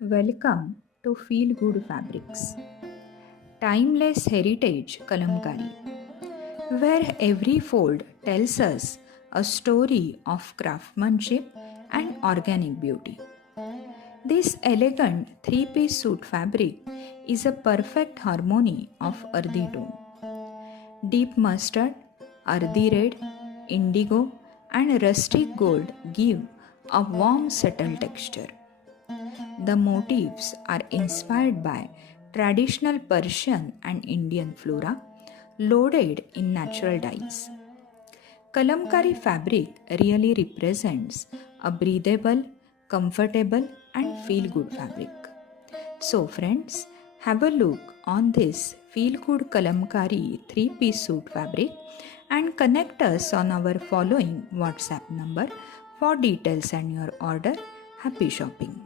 Welcome to Feel Good Fabrics, Timeless Heritage Kalamkari, where every fold tells us a story of craftsmanship and organic beauty. This elegant three-piece suit fabric is a perfect harmony of earthy tone. Deep mustard, earthy red, indigo, and rustic gold give a warm, subtle texture. The motifs are inspired by traditional Persian and Indian flora loaded in natural dyes. Kalamkari fabric really represents a breathable, comfortable, and feel good fabric. So, friends, have a look on this feel good Kalamkari three-piece suit fabric and connect us on our following WhatsApp number for details and your order. Happy shopping!